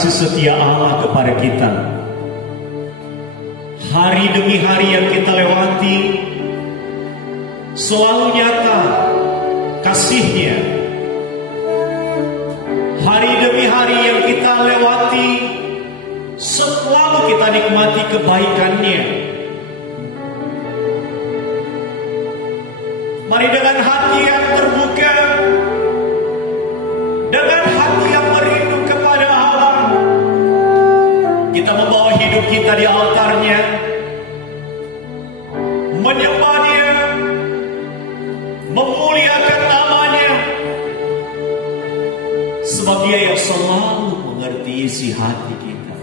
kasih setia Allah kepada kita. Hari demi hari yang kita lewati selalu nyata kasih-Nya. Hari demi hari yang kita lewati selalu kita nikmati kebaikan-Nya. Mari dengan hati yang terbuka, dengan hati yang merindu kepada Allah, kita membawa hidup kita di altar-Nya, menyembah-Nya, memuliakan nama-Nya, sebab Dia yang selalu mengerti isi hati kita.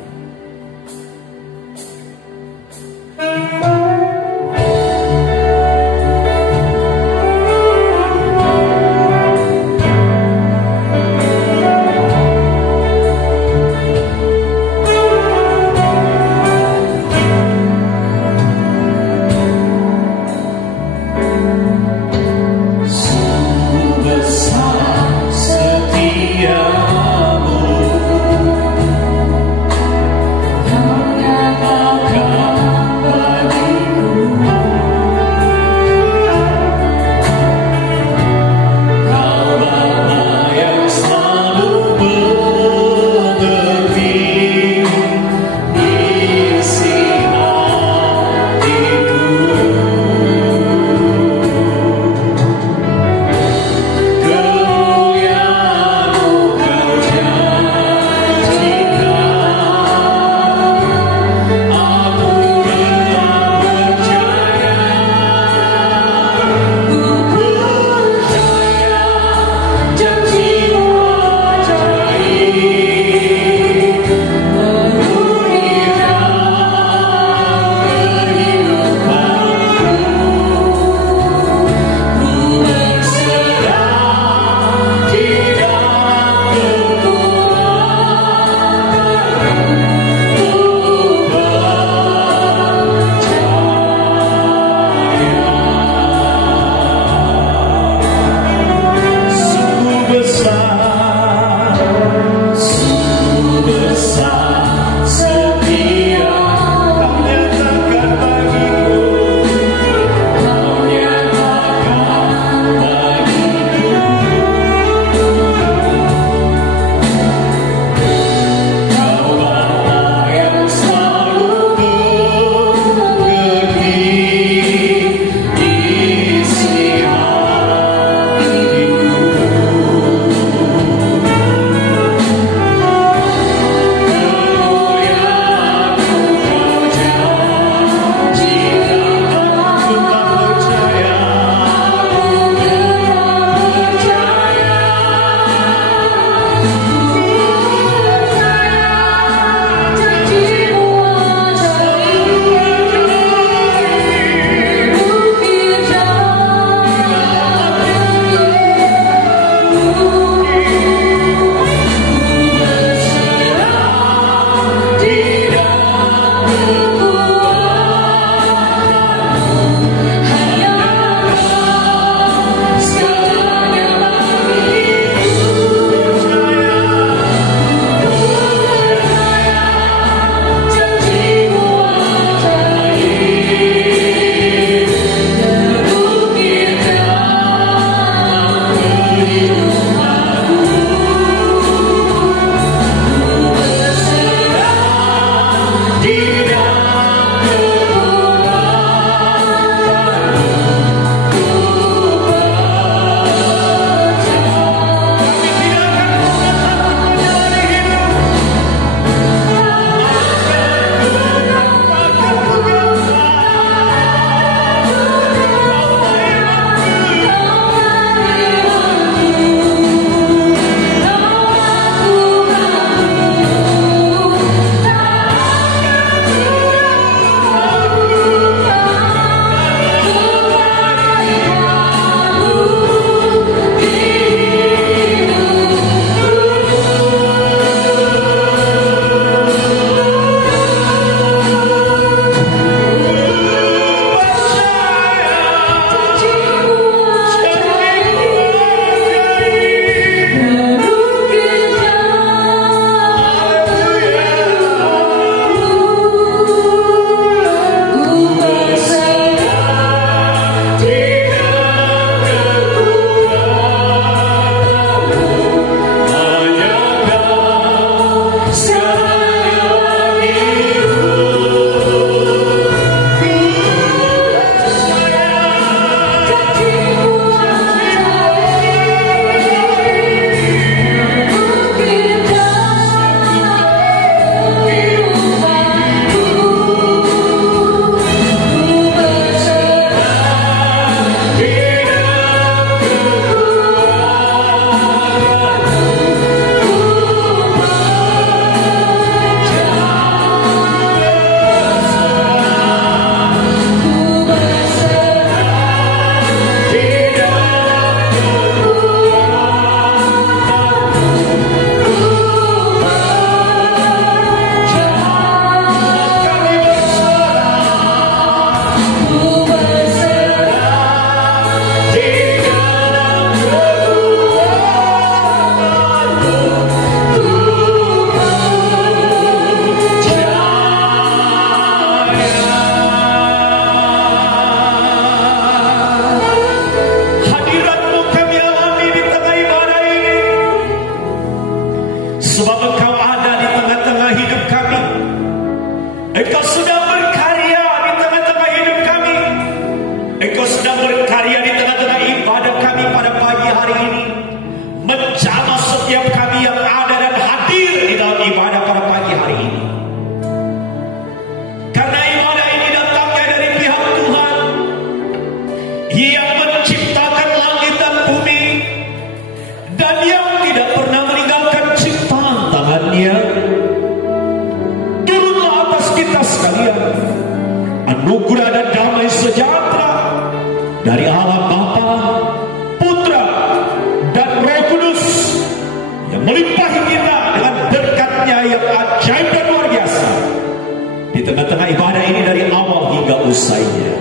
menyertai ibadah ini dari awal hingga usainya.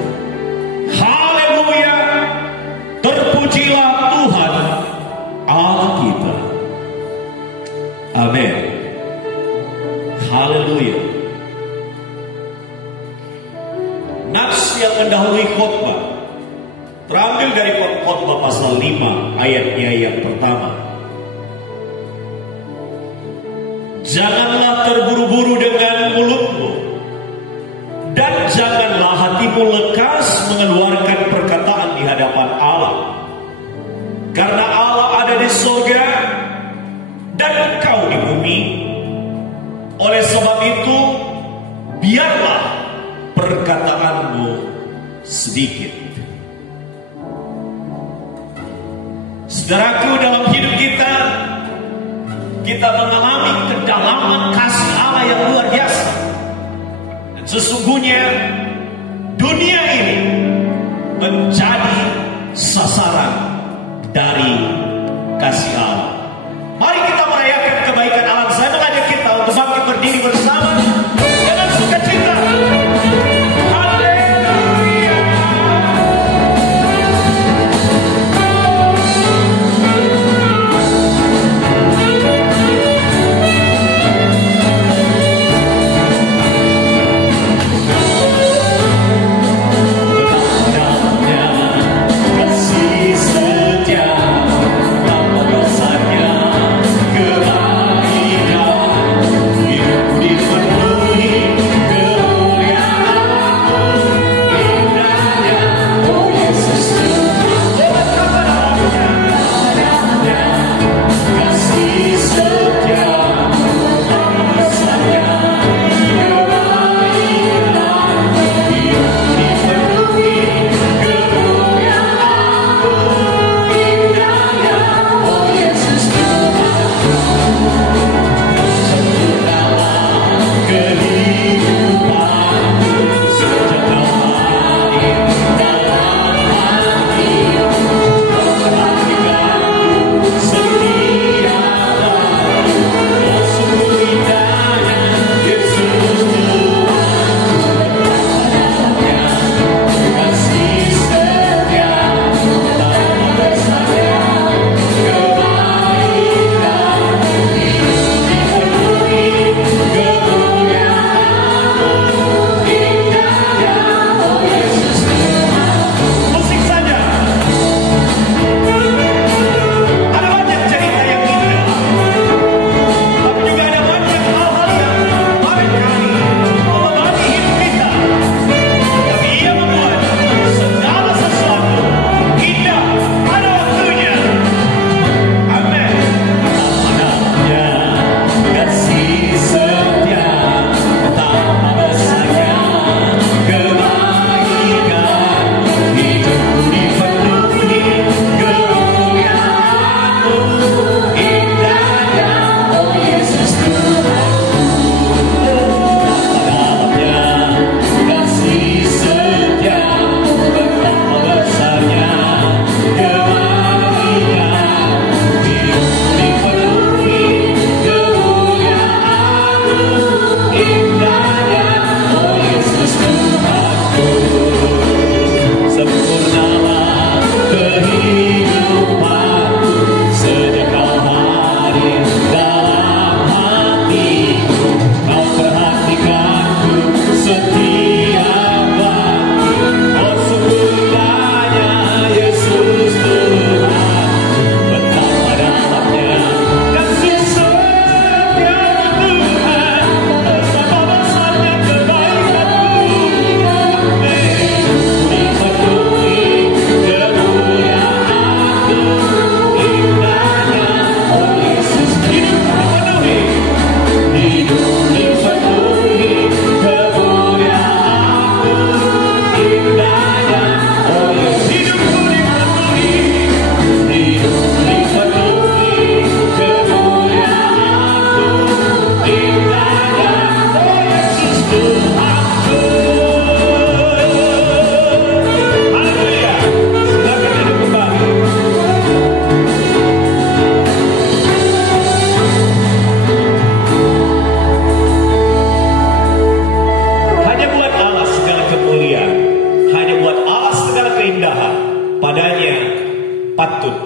Haleluya. Terpujilah Tuhan Allah kita. Amin. Haleluya. Nats yang mendahului khotbah terambil dari khotbah pasal 5 ayatnya yang pertama. Janganlah terburu-buru dengan mulutmu, dan janganlah hatimu lekas mengeluarkan perkataan di hadapan Allah. Karena Allah ada di surga dan engkau di bumi. Oleh sebab itu, biarlah perkataanmu sedikit. Saudaraku, dalam hidup kita mengalami kedalaman kasih Allah yang luar biasa. Dan sesungguhnya dunia ini menjadi sasaran dari kasih Allah. Mari kita merayakan kebaikan Allah. Saya mengajak kita untuk bangkit berdiri bersama dengan sukacita. Kasih setia, tak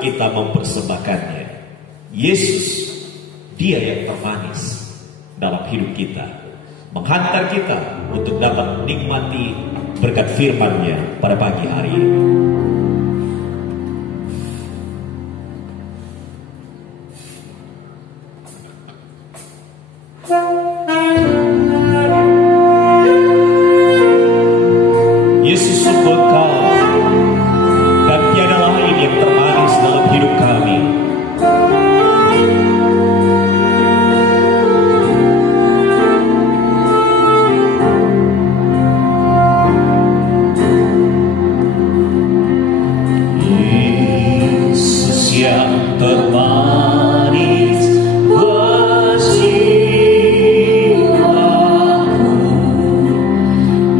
kita mempersembahkannya. Yesus, Dia yang termanis dalam hidup kita, menghantar kita untuk dapat menikmati berkat firman-Nya pada pagi hari ini. Yesus sungguh Engkau, dan tiada lain yang termanis dalam hidup kami. Yesus yang termanis buat jiwaku,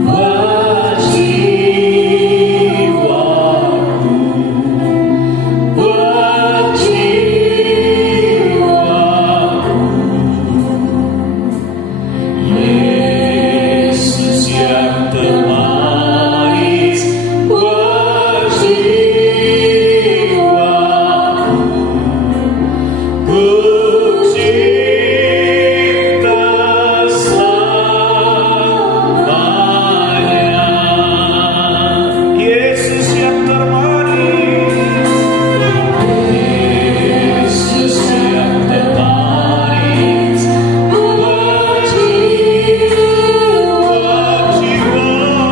buat jiwaku, buat jiwaku. Yesus yang termanis buat jiwaku, ku cinta selamanya. Yesus yang termanis, Yesus yang termanis buat jiwaku, buat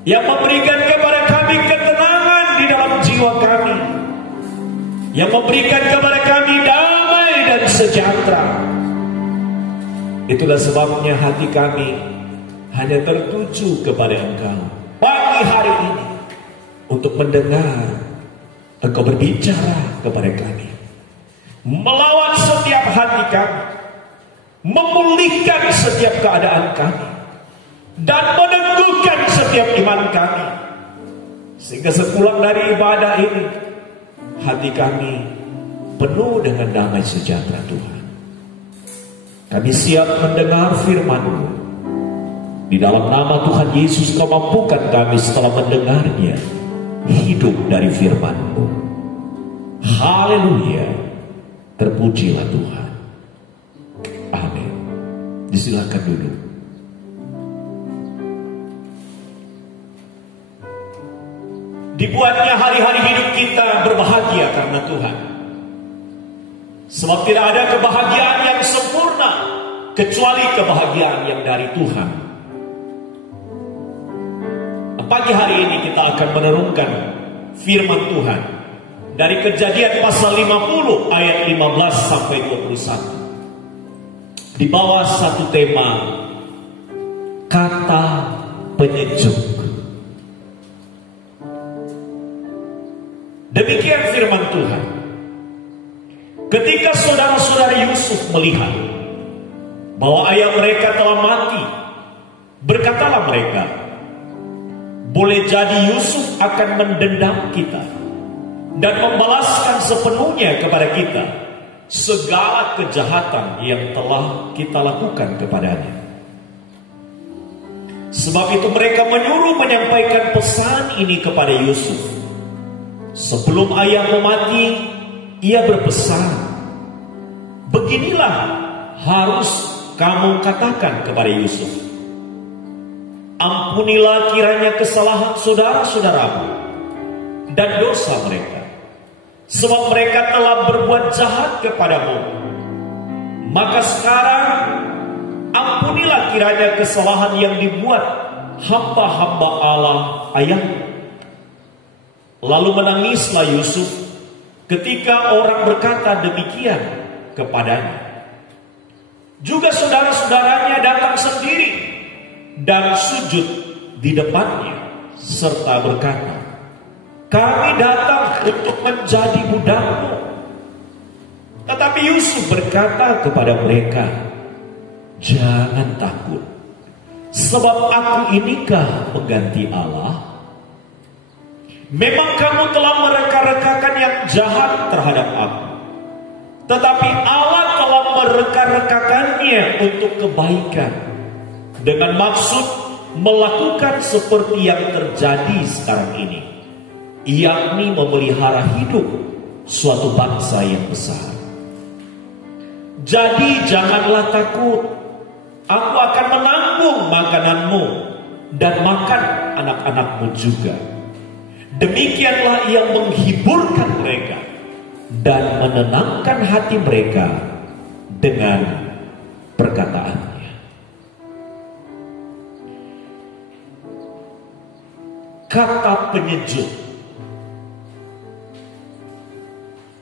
yang memberikan kepada kami ketenangan di dalam jiwa kami, yang memberikan kepada kami damai dan sejahtera. Itulah sebabnya hati kami hanya tertuju kepada Engkau pagi hari ini untuk mendengar Engkau berbicara kepada kami, melawan setiap hati kami, memulihkan setiap keadaan kami, dan meneguhkan setiap iman kami, sehingga sepulang dari ibadah ini hati kami penuh dengan damai sejahtera. Tuhan, kami siap mendengar firman-Mu. Di dalam nama Tuhan Yesus, Kau mampukan kami setelah mendengarnya hidup dari firman-Mu. Haleluya. Terpujilah Tuhan. Amin. Disilakan duduk. Dibuatnya hari-hari hidup kita berbahagia karena Tuhan. Sebab tidak ada kebahagiaan yang sempurna kecuali kebahagiaan yang dari Tuhan. Pagi hari ini kita akan merenungkan firman Tuhan dari Kejadian pasal 50 ayat 15 sampai 21. Di bawah satu tema, kata penyejuk. Demikian firman Tuhan. Ketika saudara-saudara Yusuf melihat bahwa ayah mereka telah mati, berkatalah mereka, boleh jadi Yusuf akan mendendam kita dan membalaskan sepenuhnya kepada kita segala kejahatan yang telah kita lakukan kepadanya. Sebab itu mereka menyuruh menyampaikan pesan ini kepada Yusuf. Sebelum ayahmu mati, ia berpesan, beginilah harus kamu katakan kepada Yusuf, ampunilah kiranya kesalahan saudara-saudaramu dan dosa mereka, sebab mereka telah berbuat jahat kepadamu. Maka sekarang ampunilah kiranya kesalahan yang dibuat hamba-hamba Allah ayahmu. Lalu menangislah Yusuf ketika orang berkata demikian kepadanya. Juga saudara-saudaranya datang sendiri dan sujud di depannya serta berkata, kami datang untuk menjadi budakmu. Tetapi Yusuf berkata kepada mereka, jangan takut, sebab aku inikah pengganti Allah? Memang kamu telah mereka-rekakan yang jahat terhadap aku, tetapi Allah telah mereka-rekakannya untuk kebaikan, dengan maksud melakukan seperti yang terjadi sekarang ini, yakni memelihara hidup suatu bangsa yang besar. Jadi janganlah takut, aku akan menanggung makananmu dan makan anak-anakmu juga. Demikianlah ia menghiburkan mereka dan menenangkan hati mereka dengan perkataannya. Kata penyejuk.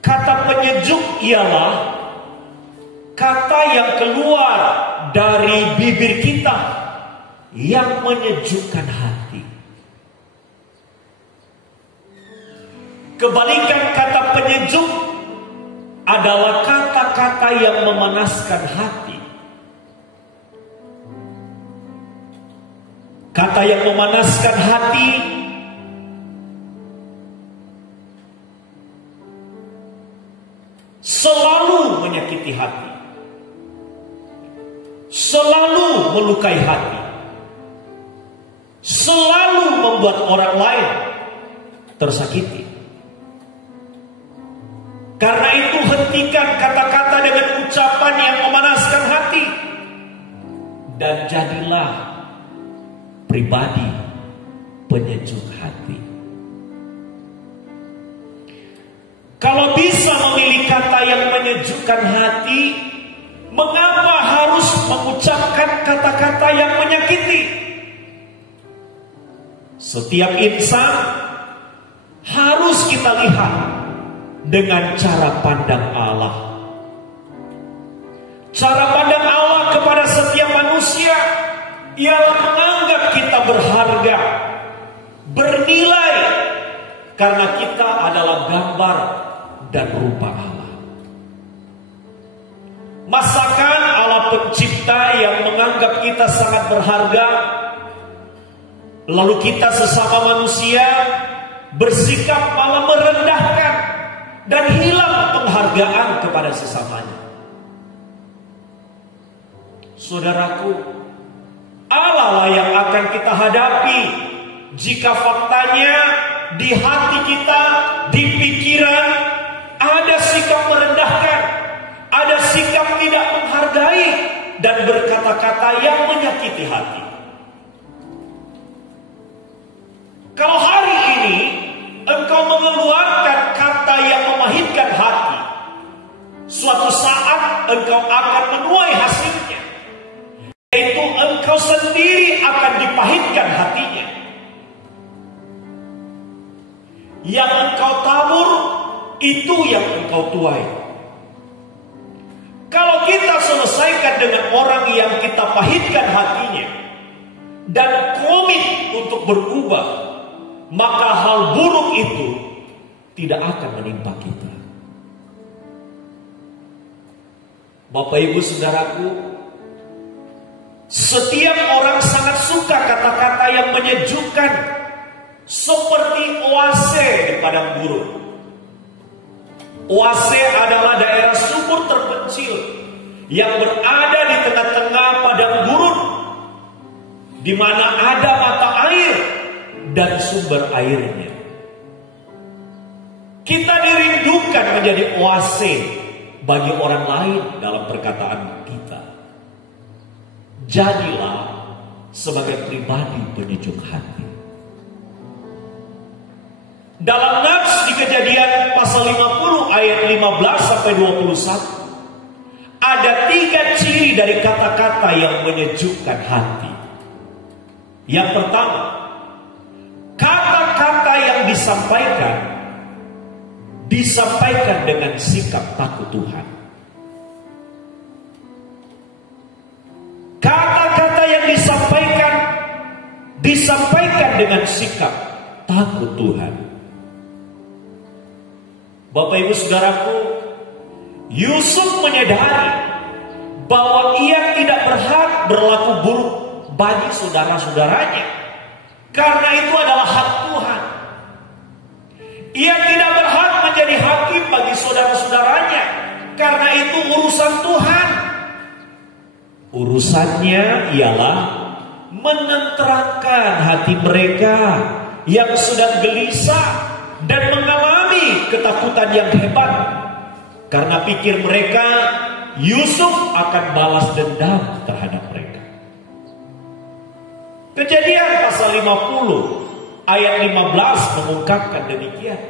Kata penyejuk ialah kata yang keluar dari bibir kita yang menyejukkan hati. Kebalikan kata penyejuk adalah kata-kata yang memanaskan hati. Kata yang memanaskan hati selalu menyakiti hati, selalu melukai hati, selalu membuat orang lain tersakiti. Karena itu hentikan kata-kata dengan ucapan yang memanaskan hati, dan jadilah pribadi penyejuk hati. Kalau bisa memilih kata yang menyejukkan hati, mengapa harus mengucapkan kata-kata yang menyakiti? Setiap insan harus kita lihat dengan cara pandang Allah. Cara pandang Allah kepada setiap manusia ialah menganggap kita berharga, bernilai, karena kita adalah gambar dan rupa Allah. Masakan Allah pencipta yang menganggap kita sangat berharga, lalu kita sesama manusia bersikap malah merendahkan dan hilang penghargaan kepada sesamanya. Saudaraku, Allah lah yang akan kita hadapi jika faktanya di hati kita, di pikiran, ada sikap merendahkan, ada sikap tidak menghargai, dan berkata-kata yang menyakiti hati. Kalau hari ini engkau mengeluarkan kata yang memahitkan hati, suatu saat engkau akan menuai hasilnya, yaitu engkau sendiri akan dipahitkan hatinya. Yang engkau tabur, itu yang engkau tuai. Kalau kita selesaikan dengan orang yang kita pahitkan hatinya dan komit untuk berubah, maka hal buruk itu tidak akan menimpa kita. Bapak Ibu Saudaraku, setiap orang sangat suka kata-kata yang menyejukkan, seperti oase di padang gurun. Oase adalah daerah subur terpencil yang berada di tengah-tengah padang gurun, di mana ada mata air dan sumber airnya. Kita dirindukan menjadi oase bagi orang lain dalam perkataan kita. Jadilah sebagai pribadi penyejuk hati. Dalam Nats di Kejadian pasal 50 ayat 15 sampai 21, ada 3 ciri dari kata-kata yang menyejukkan hati. Yang pertama, kata-kata yang disampaikan dengan sikap takut Tuhan. Kata-kata yang disampaikan dengan sikap takut Tuhan. Bapak Ibu Saudaraku, Yusuf menyadari bahwa ia tidak berhak berlaku buruk bagi saudara-saudaranya, karena itu adalah hak Tuhan. Ia tidak berhak menjadi hakim bagi saudara-saudaranya, karena itu urusan Tuhan. Urusannya ialah menenteramkan hati mereka yang sedang gelisah dan mengalami ketakutan yang hebat, karena pikir mereka Yusuf akan balas dendam terhadap mereka. Kejadian pasal 50 ayat 15 mengungkapkan demikian.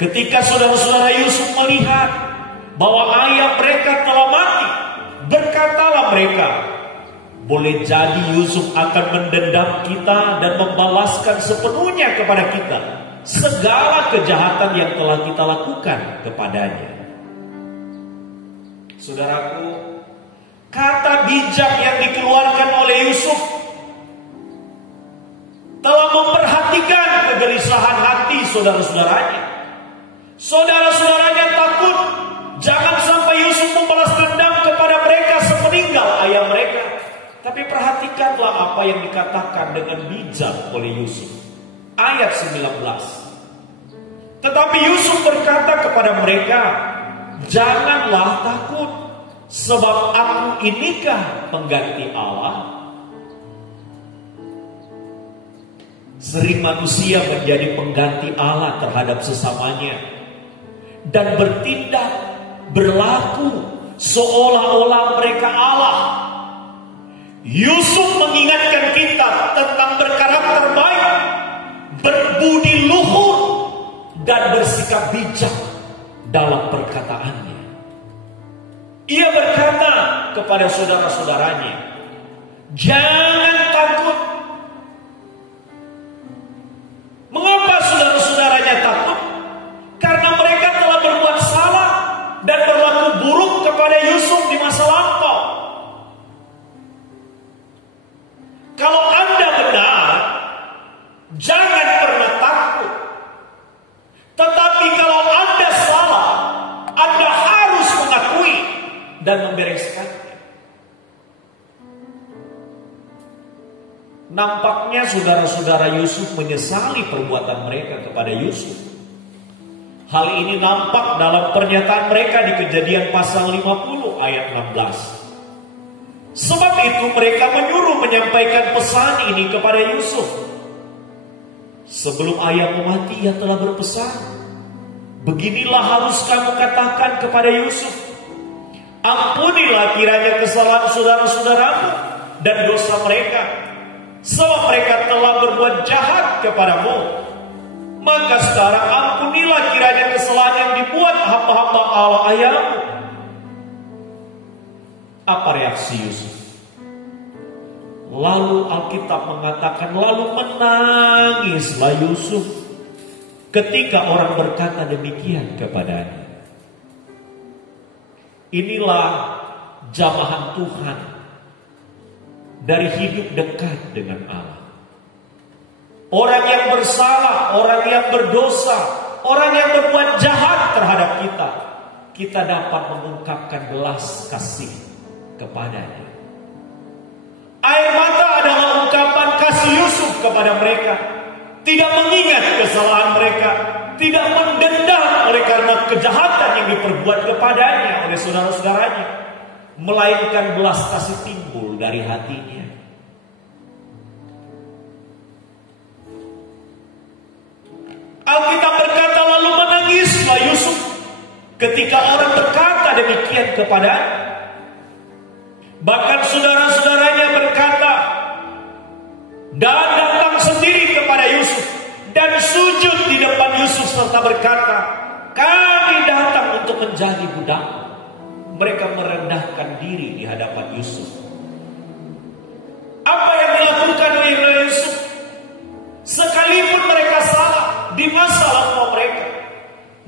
Ketika saudara-saudara Yusuf melihat bahwa ayah mereka telah mati, berkatalah mereka, boleh jadi Yusuf akan mendendam kita dan membalaskan sepenuhnya kepada kita segala kejahatan yang telah kita lakukan kepadanya. Saudaraku, kata bijak yang dikeluarkan oleh Yusuf telah memperhatikan kegelisahan hati saudara-saudaranya. Saudara-saudaranya takut jangan sampai Yusuf membalas dendam kepada mereka sepeninggal ayah mereka. Tapi perhatikanlah apa yang dikatakan dengan bijak oleh Yusuf. Ayat 19. Tetapi Yusuf berkata kepada mereka, janganlah takut, sebab aku inikah pengganti Allah. Sering manusia menjadi pengganti Allah terhadap sesamanya dan bertindak, berlaku seolah-olah mereka Allah. Yusuf mengingatkan kita tentang berkarakter baik, berbudi luhur, dan bersikap bijak dalam perkataannya. Ia berkata kepada saudara-saudaranya, jangan takut. Mengapa saudara-saudaranya takut? Karena mereka telah berbuat salah dan berlaku buruk kepada Yusuf di masa lampau. Kalau Anda benar, jangan pernah takut. Tetapi kalau Anda salah, Anda harus mengakui dan membereskannya. Nampaknya saudara-saudara Yusuf menyesali perbuatan mereka kepada Yusuf. Hal ini nampak dalam pernyataan mereka di Kejadian pasal 50 ayat 16. Sebab itu mereka menyuruh menyampaikan pesan ini kepada Yusuf. Sebelum ayahmu mati, ia telah berpesan, beginilah harus kamu katakan kepada Yusuf, ampunilah kiranya kesalahan saudara-saudaramu dan dosa mereka, sebab mereka telah berbuat jahat kepadamu. Maka sekarang ampunilah kiranya kesalahan yang dibuat hamba-hamba Allah ayahmu. Apa reaksi Yusuf? Lalu Alkitab mengatakan, lalu menangislah Yusuf ketika orang berkata demikian kepadanya. Inilah jamahan Tuhan dari hidup dekat dengan Allah. Orang yang bersalah, orang yang berdosa, orang yang berbuat jahat terhadap kita, kita dapat mengungkapkan belas kasih kepadanya. Air mata adalah ungkapan kasih Yusuf kepada mereka. Tidak mengingat kesalahan mereka, tidak mendendam oleh karena kejahatan yang diperbuat kepadanya oleh saudara-saudaranya, melainkan belas kasih timbul dari hatinya. Alkitab berkata, lalu menangislah Yusuf ketika orang berkata demikian kepadanya. Bahkan saudara-saudaranya berkata dan datang sendiri kepada Yusuf dan sujud di depan Yusuf serta berkata, kami datang untuk menjadi budak. Mereka merendahkan diri di hadapan Yusuf. Apa yang dilakukan oleh Yusuf, sekalipun mereka salah di masa lampau mereka,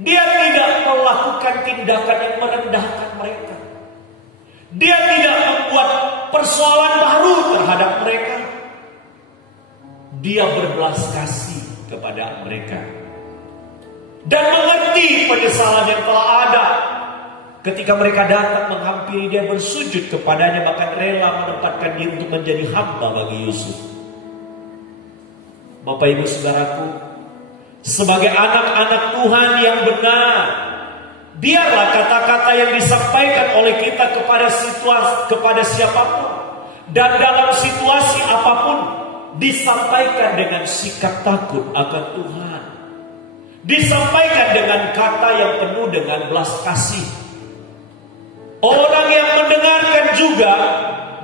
dia tidak melakukan tindakan yang merendahkan mereka. Dia tidak membuat persoalan baru terhadap mereka. Dia berbelas kasih kepada mereka dan mengerti penyesalan yang telah ada. Ketika mereka datang menghampiri dia, bersujud kepadanya, bahkan rela menempatkan diri untuk menjadi hamba bagi Yusuf. Bapak Ibu Saudaraku, sebagai anak-anak Tuhan yang benar, biarlah kata-kata yang disampaikan oleh kita kepada siapapun dan dalam situasi apapun disampaikan dengan sikap takut akan Tuhan, disampaikan dengan kata yang penuh dengan belas kasih. Orang yang mendengarkan juga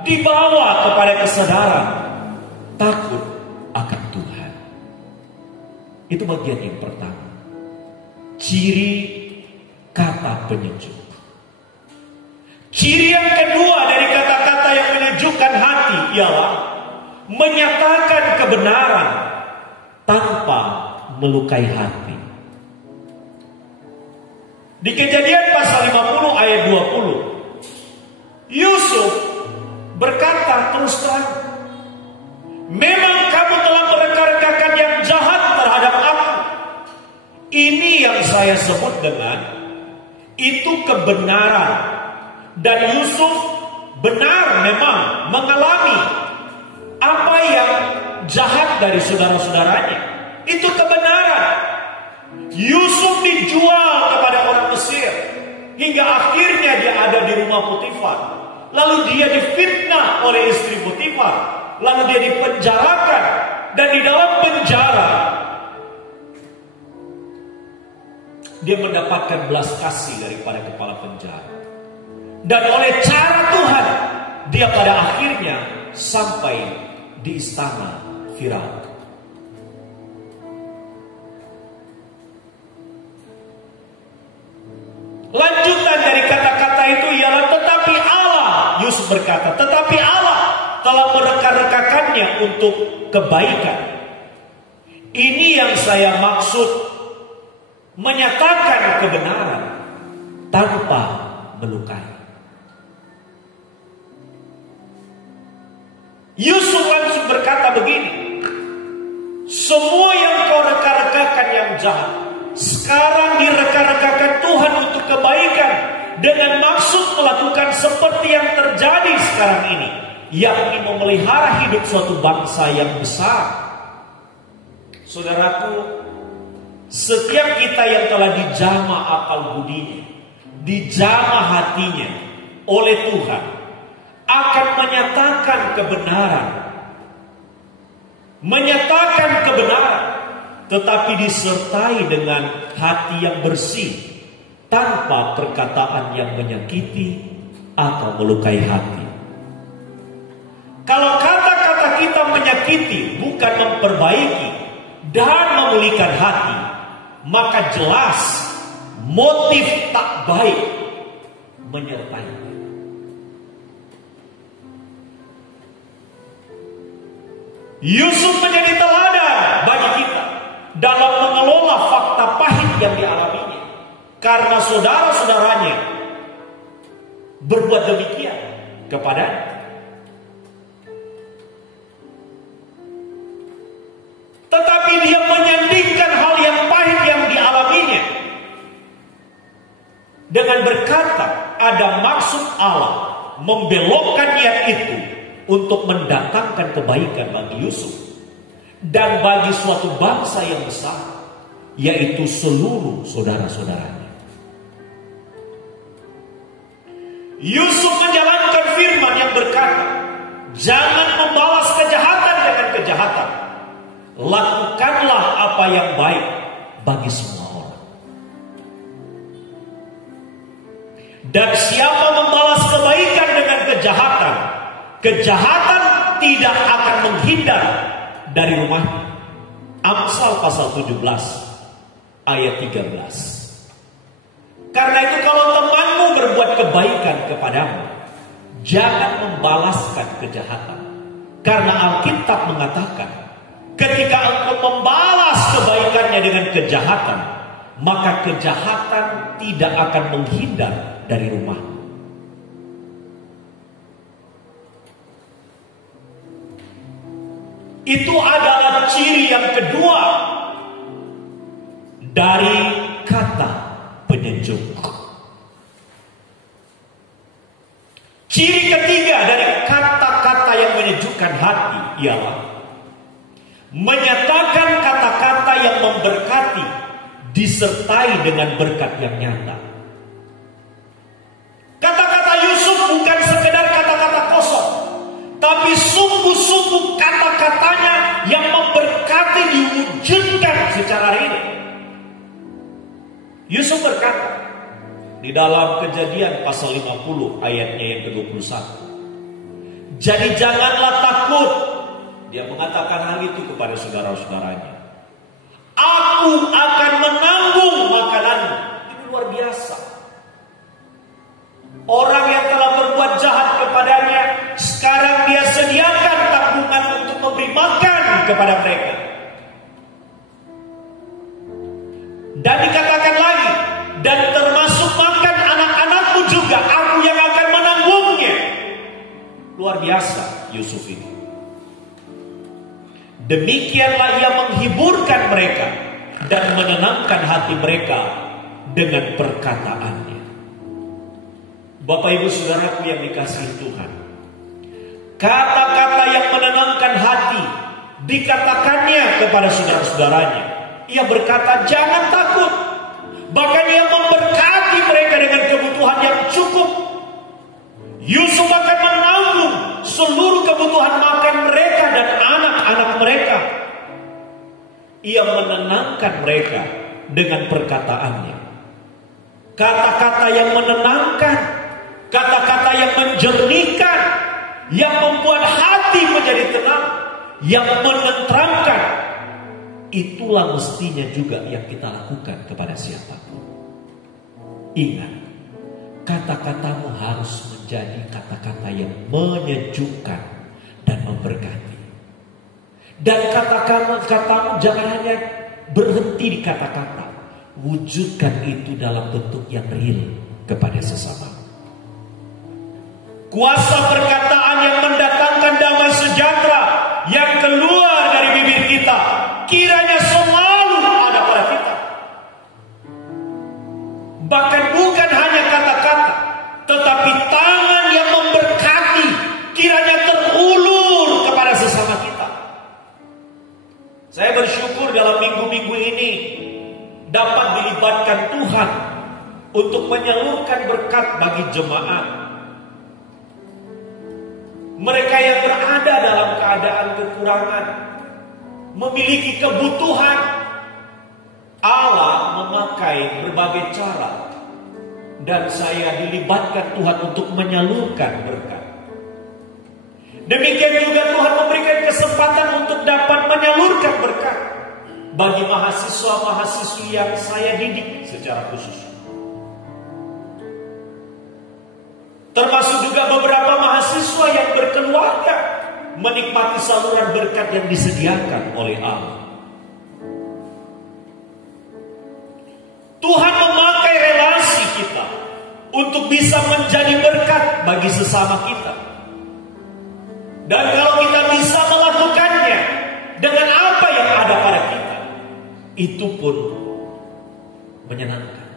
dibawa kepada kesadaran takut akan Tuhan. Itu bagian yang pertama, ciri kata penyejuk. Ciri yang kedua dari kata-kata yang menyejukkan hati ialah menyatakan kebenaran tanpa melukai hati. Di Kejadian pasal 50 ayat 20, Yusuf berkata terus terang, memang kamu telah mereka-rekakan yang jahat terhadap aku. Ini yang saya sebut dengan itu kebenaran. Dan Yusuf benar memang mengalami apa yang jahat dari saudara-saudaranya. Itu kebenaran. Yusuf dijual kepada orang Mesir hingga akhirnya dia ada di rumah Potifar. Lalu dia difitnah oleh istri Potifar. Lalu dia dipenjarakan, dan di dalam penjara dia mendapatkan belas kasih daripada kepala penjara. Dan oleh cara Tuhan, dia pada akhirnya sampai di istana Firaun. Lanjutan dari kata-kata itu ialah tetapi Allah, Yusuf berkata, tetapi Allah telah mereka-rekakannya untuk kebaikan. Ini yang saya maksud, menyatakan kebenaran tanpa melukai. Yusuf langsung berkata begini, semua yang kau reka-rekakan yang jahat, sekarang direka-rekakan Tuhan untuk kebaikan, dengan maksud melakukan seperti yang terjadi sekarang ini, yakni memelihara hidup suatu bangsa yang besar. Saudaraku, setiap kita yang telah dijamah akal budinya, dijamah hatinya oleh Tuhan, akan menyatakan kebenaran. Menyatakan kebenaran tetapi disertai dengan hati yang bersih, tanpa perkataan yang menyakiti atau melukai hati. Kalau kata-kata kita menyakiti, bukan memperbaiki dan memulihkan hati, maka jelas motif tak baik menyertainya. Yusuf menjadi teladan bagi kita dalam mengelola fakta pahit yang dialaminya, karena saudara-saudaranya berbuat demikian kepadanya. Tetapi dia menyandingkan hal yang pahit yang dialaminya dengan berkata, ada maksud Allah membelokkan niat itu untuk mendatangkan kebaikan bagi Yusuf dan bagi suatu bangsa yang besar, yaitu seluruh saudara-saudaranya. Yusuf menjalankan firman yang berkata, jangan membalas kejahatan dengan kejahatan, lakukanlah apa yang baik bagi semua orang. Dan siapa membalas kebaikan dengan kejahatan, kejahatan tidak akan menghindar dari rumahnya. Amsal pasal 17 ayat 13. Karena itu kalau temanmu berbuat kebaikan kepadamu, jangan membalaskan kejahatan. Karena Alkitab mengatakan, ketika engkau membalas kebaikannya dengan kejahatan, maka kejahatan tidak akan menghindar dari rumahmu. Itu adalah ciri yang kedua dari kata penyejuk. Ciri ketiga dari kata-kata yang menyejukkan hati ialah menyatakan kata-kata yang memberkati disertai dengan berkat yang nyata. Kata-kata Yusuf bukan sekedar kata-kata kosong, tapi sungguh-sungguh kata-katanya yang memberkati diwujudkan secara real. Yusuf berkata di dalam Kejadian pasal 50 ayatnya yang ke-21, jadi janganlah takut. Dia mengatakan hal itu kepada saudara-saudaranya. Aku akan menanggung makananmu. Ini luar biasa. Orang yang telah berbuat jahat kepadanya, sekarang dia sediakan tabungan untuk memberi makan kepada mereka. Dan dikatakan lagi, dan termasuk makan anak-anakmu juga, aku yang akan menanggungnya. Luar biasa Yusuf ini. Demikianlah ia menghiburkan mereka dan menenangkan hati mereka dengan perkataannya. Bapak ibu saudaraku yang dikasihi Tuhan, kata-kata yang menenangkan hati dikatakannya kepada saudara-saudaranya. Ia berkata jangan takut. Bahkan ia memberkati mereka dengan kebutuhan yang cukup. Yusuf akan menanggung seluruh kebutuhan makan mereka dan anak-anak mereka. Ia menenangkan mereka dengan perkataannya. Kata-kata yang menenangkan, kata-kata yang menjernihkan, yang membuat hati menjadi tenang, yang menenteramkan. Itulah mestinya juga yang kita lakukan kepada siapapun. Ingat, kata-katamu harus menjadi kata-kata yang menyejukkan dan memberkati. Dan kata-katamu jangan hanya berhenti di kata-kata. Wujudkan itu dalam bentuk yang real kepada sesama. Kuasa perkataan yang mendatangkan damai sejahtera yang keluar dari bibir kita, kiranya selalu ada pada kita. Bahkan bukan hanya kata-kata, tetapi tangan yang memberkati kiranya terulur kepada sesama kita. Saya bersyukur dalam minggu-minggu ini dapat dilibatkan Tuhan untuk menyalurkan berkat bagi jemaat. Mereka yang berada dalam keadaan kekurangan, memiliki kebutuhan, memakai berbagai cara, dan saya dilibatkan Tuhan untuk menyalurkan berkat. Demikian juga Tuhan memberikan kesempatan untuk dapat menyalurkan berkat bagi mahasiswa-mahasiswi yang saya didik secara khusus. Termasuk juga beberapa mahasiswa yang berkeluarga menikmati saluran berkat yang disediakan oleh Allah. Tuhan memakai relasi kita untuk bisa menjadi berkat bagi sesama kita. Dan kalau kita bisa melakukannya dengan apa yang ada pada kita, itu pun menyenangkan.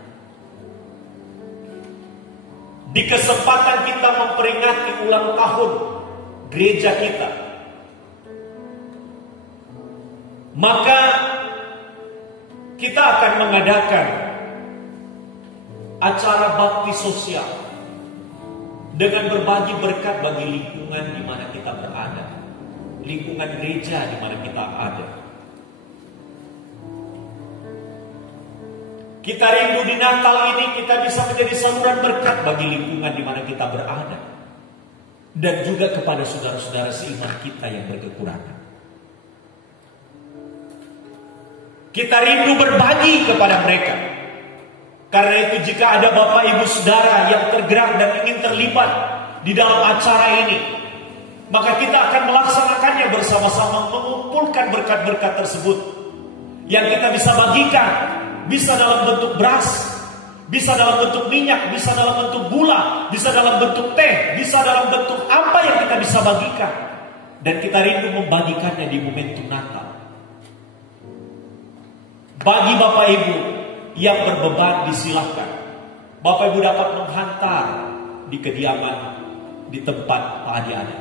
Di kesempatan kita memperingati ulang tahun gereja kita, maka kita akan mengadakan acara bakti sosial dengan berbagi berkat bagi lingkungan di mana kita berada, lingkungan gereja di mana kita ada. Kita rindu di Natal ini kita bisa menjadi saluran berkat bagi lingkungan di mana kita berada, dan juga kepada saudara-saudara seiman kita yang berkekurangan. Kita rindu berbagi kepada mereka. Karena itu jika ada Bapak Ibu Saudara yang tergerak dan ingin terlibat di dalam acara ini, maka kita akan melaksanakannya bersama-sama, mengumpulkan berkat-berkat tersebut yang kita bisa bagikan. Bisa dalam bentuk beras, bisa dalam bentuk minyak, bisa dalam bentuk gula, bisa dalam bentuk teh, bisa dalam bentuk apa yang kita bisa bagikan. Dan kita rindu membagikannya di momentum Natal. Bagi Bapak Ibu yang berbeban, disilahkan. Bapak Ibu dapat menghantar di kediaman di tempat Pak Adi ada.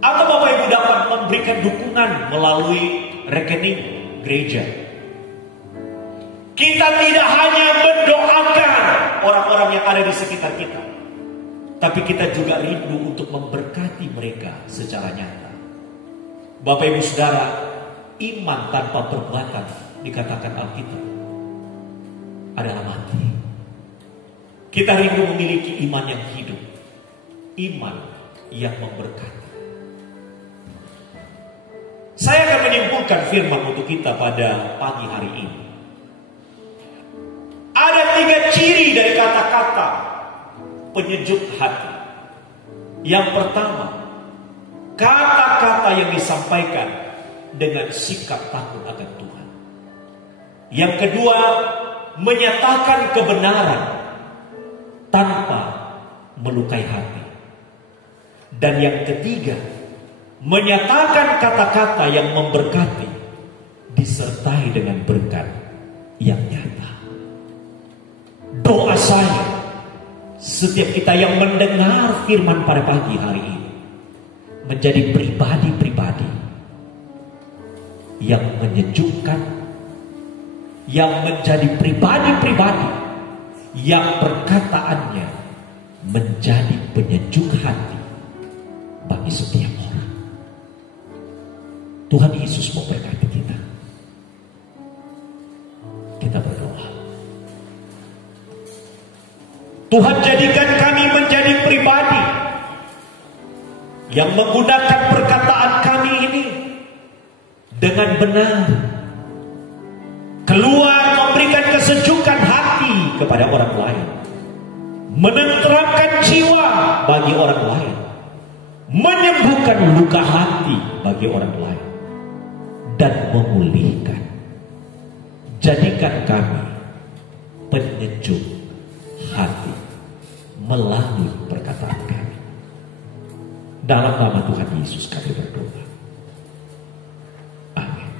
Atau Bapak Ibu dapat memberikan dukungan melalui rekening gereja. Kita tidak hanya mendoakan orang-orang yang ada di sekitar kita, tapi kita juga rindu untuk memberkati mereka secara nyata. Bapak Ibu Saudara, iman tanpa perbuatan dikatakan Alkitab adalah mati. Kita rindu memiliki iman yang hidup, iman yang memberkati. Saya akan menyimpulkan firman untuk kita pada pagi hari ini. Ada 3 ciri dari kata-kata penyejuk hati. Yang pertama, kata-kata yang disampaikan dengan sikap takut akan Tuhan. Yang kedua, menyatakan kebenaran tanpa melukai hati. Dan yang ketiga, menyatakan kata-kata yang memberkati disertai dengan berkat yang nyata. Doa saya, setiap kita yang mendengar firman pada pagi hari ini menjadi pribadi-pribadi yang menyejukkan, yang menjadi pribadi-pribadi yang perkataannya menjadi penyejuk hati bagi setiap orang. Tuhan Yesus memberkati kita. Kita berdoa. Tuhan, jadikan kami menjadi pribadi yang menggunakan perkataan kami ini dengan benar, keluar memberikan kesejukan hati kepada orang lain, menenteramkan jiwa bagi orang lain, menyembuhkan luka hati bagi orang lain, dan memulihkan. Jadikan kami penyejuk hati melalui perkataan kami. Dalam nama Tuhan Yesus kami berdoa. Amin.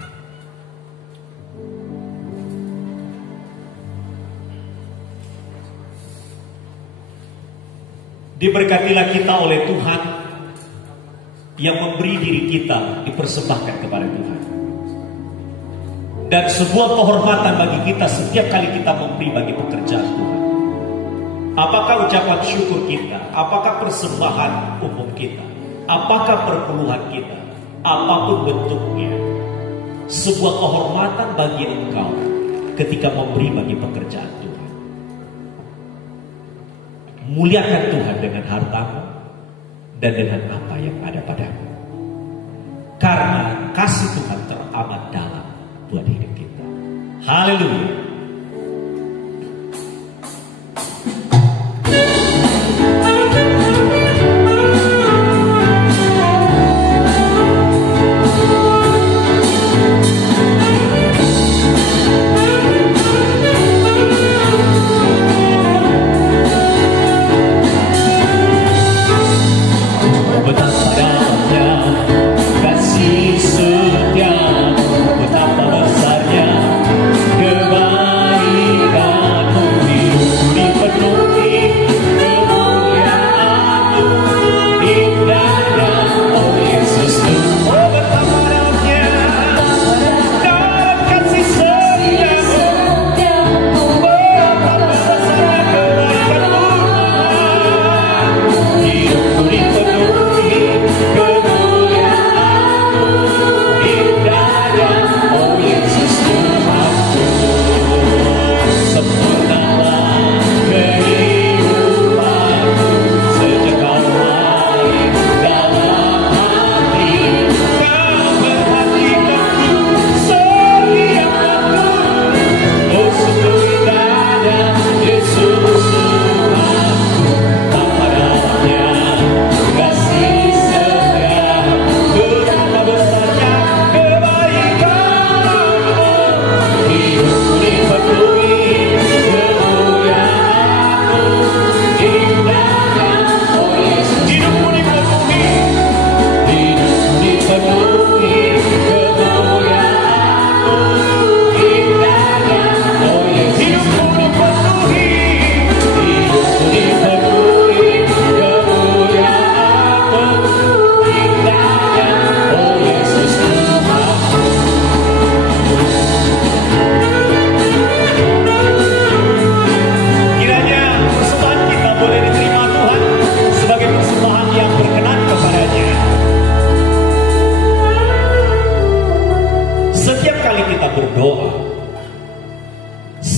Diberkatilah kita oleh Tuhan yang memberi diri kita dipersembahkan kepada Tuhan. Dan sebuah kehormatan bagi kita setiap kali kita memberi bagi pekerjaan Tuhan. Apakah ucapan syukur kita, apakah persembahan umum kita, apakah perpuluhan kita, apapun bentuknya, sebuah kehormatan bagi Engkau ketika memberi bagi pekerjaan Tuhan. Muliakan Tuhan dengan hartamu dan dengan apa yang ada padamu. Karena kasih Tuhan teramat dalam buat hidup kita. Haleluya. Betapa besarnya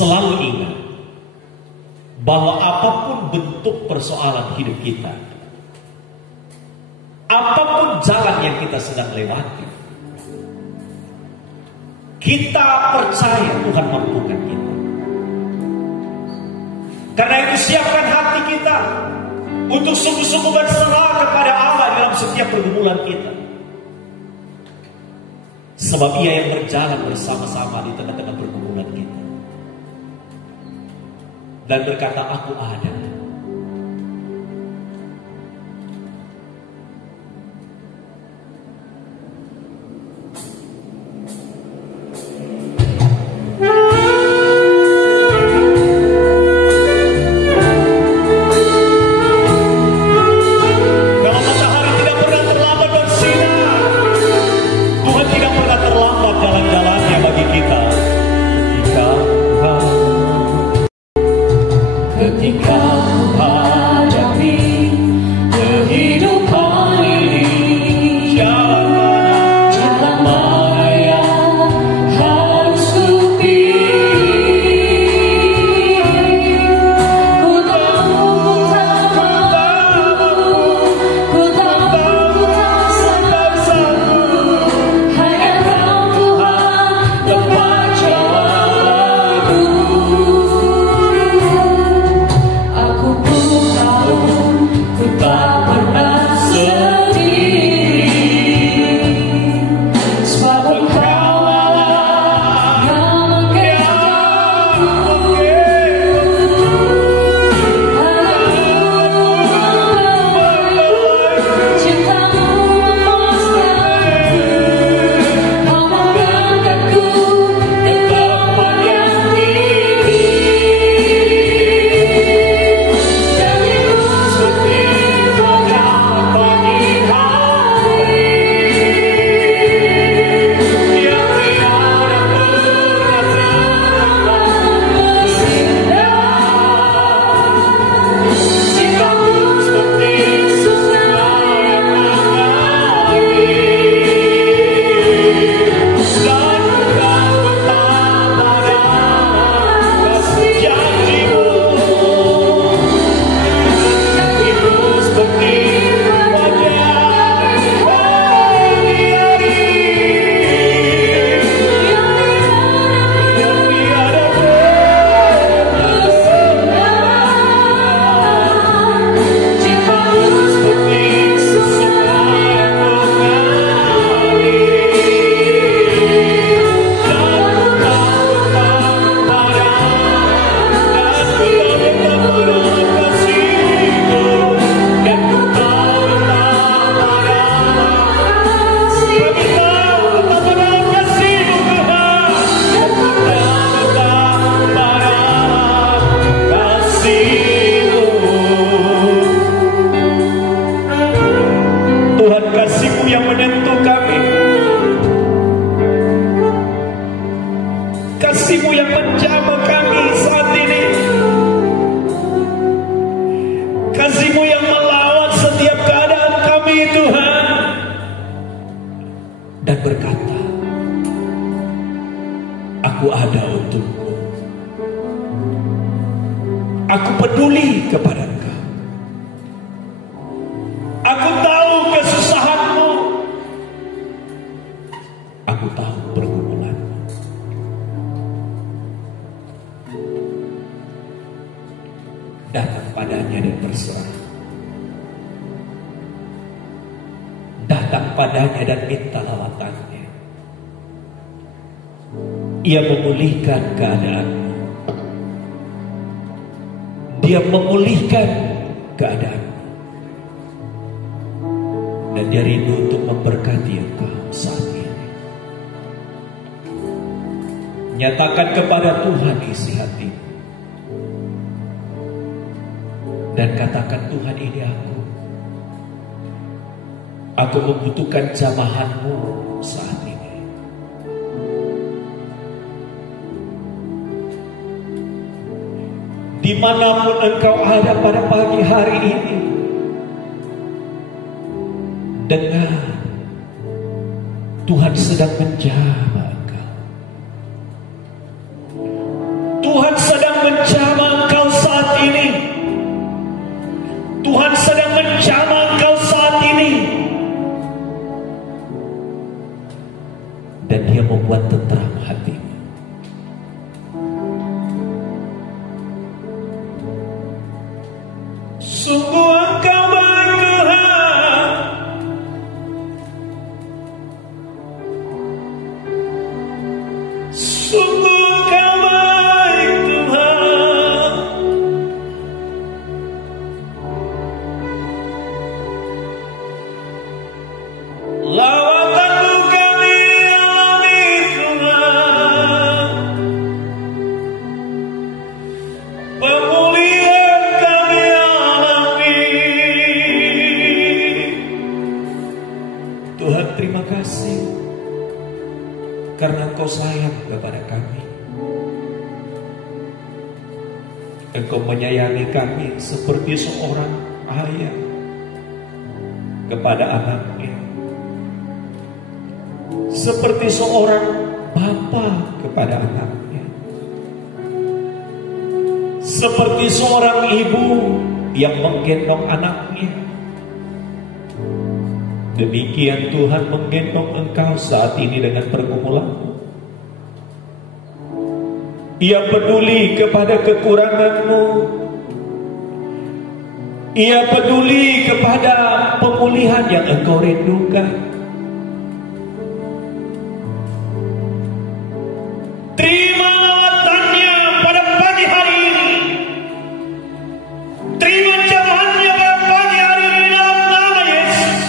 selalu ingat bahwa apapun bentuk persoalan hidup kita, apapun jalan yang kita sedang lewati, kita percaya Tuhan mampukan kita. Karena itu siapkan hati kita untuk sungguh-sungguh berserah kepada Allah dalam setiap pergumulan kita. Sebab Ia yang berjalan bersama-sama di tengah-tengah pergumulan kita. Dan berkata, aku ada. Ketika kasih-Mu yang menjamah kami saat ini. Kasih-Mu yang melawat setiap keadaan kami, Tuhan. Dan berkata, aku ada untukmu. Aku peduli kepada Engkau. Aku tahu kesusahanmu. Aku tahu pergumulanmu. Datang padanya dan berserah. Datang padanya dan minta lawatannya. Ia memulihkan keadaanmu. Dia memulihkan keadaanmu. Dan dia rindu untuk memberkati engkau saat ini. Nyatakan kepada Tuhan isi hatimu. Dan katakan, Tuhan, ini aku. Aku membutuhkan jamahanmu saat ini. Dimanapun engkau ada pada pagi hari ini, dengar, Tuhan sedang menjamah engkau. Tuhan sedang menjamah engkau saat ini. Tuhan sedang menjamah engkau saat ini. Dan Dia membuat tenteram hatimu. Sungguh engkau baik, Tuhan. Sungguh engkau baik, Tuhan. Lawatan-Mu kami alami, Tuhan. Pemulihan kami alami. Tuhan, terima kasih karena Engkau sayang kepada kami. Engkau menyayangi kami seperti seorang ayah kepada anaknya, seperti seorang bapa kepada anaknya, seperti seorang ibu yang menggendong anaknya. Demikian Tuhan menggendong engkau saat ini dengan pergumulanmu. Ia peduli kepada kekuranganmu. Ia peduli kepada pemulihan yang engkau rindukan. Terima lawatannya pada pagi hari ini. Terima jamahannya pada pagi hari ini dalam nama Yesus.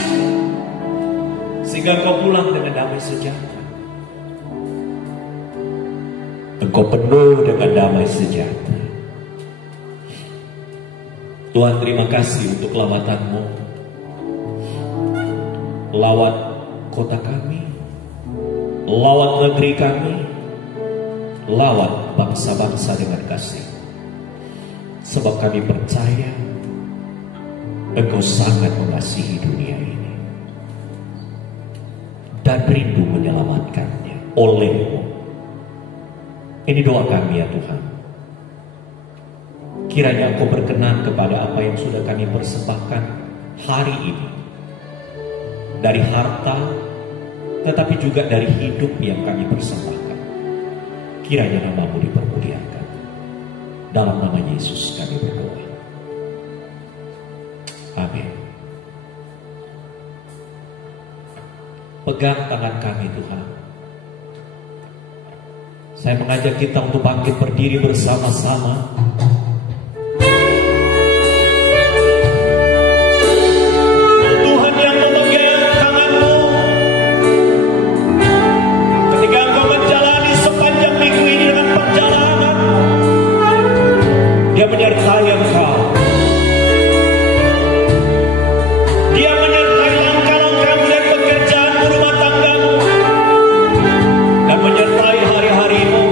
Sehingga kau pulang dengan damai sejahtera. Engkau penuh dengan damai sejahtera. Tuhan, terima kasih untuk lawatan-Mu. Lawat kota kami, lawat negeri kami, lawat bangsa-bangsa dengan kasih. Sebab kami percaya Engkau sangat mengasihi dunia ini dan rindu menyelamatkannya oleh-Mu. Ini doa kami, ya Tuhan. Kiranya Engkau berkenan kepada apa yang sudah kami persembahkan hari ini. Dari harta, tetapi juga dari hidup yang kami persembahkan. Kiranya nama-Mu dipermuliakan. Dalam nama Yesus kami berdoa. Amin. Pegang tangan kami, Tuhan. Saya mengajak kita untuk bangkit berdiri bersama-sama. Tuhan yang memegang tanganmu ketika engkau menjalani sepanjang minggu ini dengan perjalanan. Dia menyertai engkau. Dia menyertai langkah-langkahmu dan pekerjaanmu, rumah tanggamu, dan menyertai hari-harimu.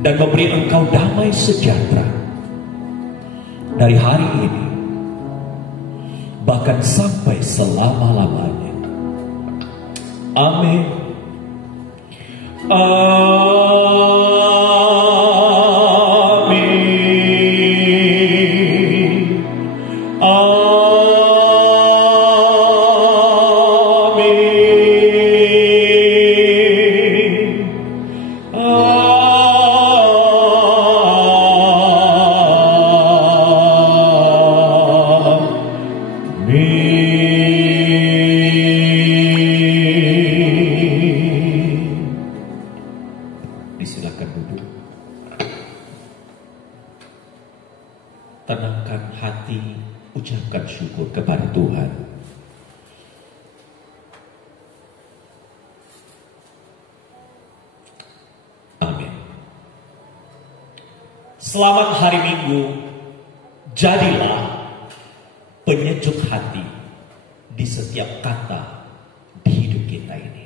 dan memberi engkau damai sejahtera dari hari ini bahkan sampai selama-lamanya. Amin. Silakan duduk. Tenangkan hati, ucapkan syukur kepada Tuhan. Amin. Selamat hari Minggu. Jadilah penyejuk hati di setiap kata di hidup kita ini.